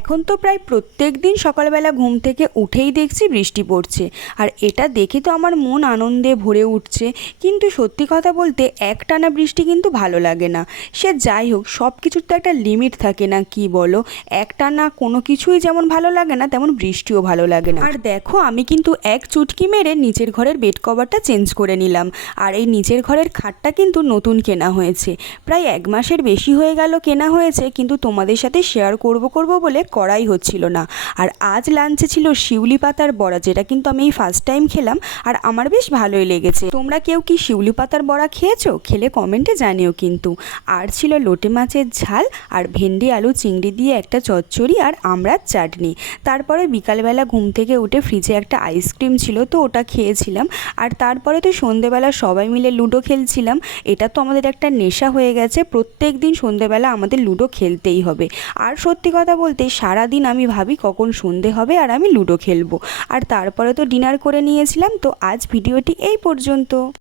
এখন তো প্রায় প্রত্যেক দিন সকালবেলা ঘুম থেকে উঠেই দেখছি বৃষ্টি পড়ছে, আর এটা দেখে তো আমার মন আনন্দে ভরে উঠছে। কিন্তু সত্যি কথা বলতে একটানা বৃষ্টি কিন্তু ভালো লাগে না। সে যাই হোক, সব কিছুর তো একটা লিমিট থাকে না, কি বলো? একটানা কোনো কিছুই যেমন ভালো লাগে না, তেমন বৃষ্টিও ভালো লাগে না। আর দেখো, আমি কিন্তু এক চুটকি মেরে নিচের ঘরের বেড কভারটা চেঞ্জ করে নিলাম। আর এই নিচের ঘরের খাটটা কিন্তু নতুন কেনা হয়েছে, প্রায় 1 মাসের বেশি হয়ে গেল কেনা হয়েছে, কিন্তু তোমাদের সাথে শেয়ার করব বলে করাই হচ্ছিল না। আর আজ লাঞ্চে ছিল শিউলি পাতার বড়া, যেটা কিন্তু আমি এই ফার্স্ট টাইম খেলাম, আর আমার বেশ ভালোই লেগেছে। তোমরা কেউ কি শিউলি পাতার বড়া খেয়েছো? খেলে কমেন্টে জানিও কিন্তু। আর ছিল লোটে মাছের ঝাল, আর ভেন্ডি আলু চিংড়ি দিয়ে একটা চচ্চড়ি, আর আমড়ার চাটনি। তারপরে বিকালবেলা ঘুম থেকে উঠে ফ্রিজে একটা আইসক্রিম ছিল, তো ওটা খেয়েছিলাম। আর তারপরে তো সন্ধেবেলা সবাই মিলে লুডো খেলছিলাম। এটা তো আমাদের একটা নেশা হয়ে গেছে, প্রত্যেক দিন সন্ধেবেলা আমাদের লুডো খেলতেই হবে। আর সত্যি কথা বলতে সারাদিন আমি ভাবি কখন সন্ধে হবে আর আমি লুডো খেলবো। আর তারপরে তো ডিনার করে নিয়েছিলাম। তো আজ ভিডিওটি এই পর্যন্ত।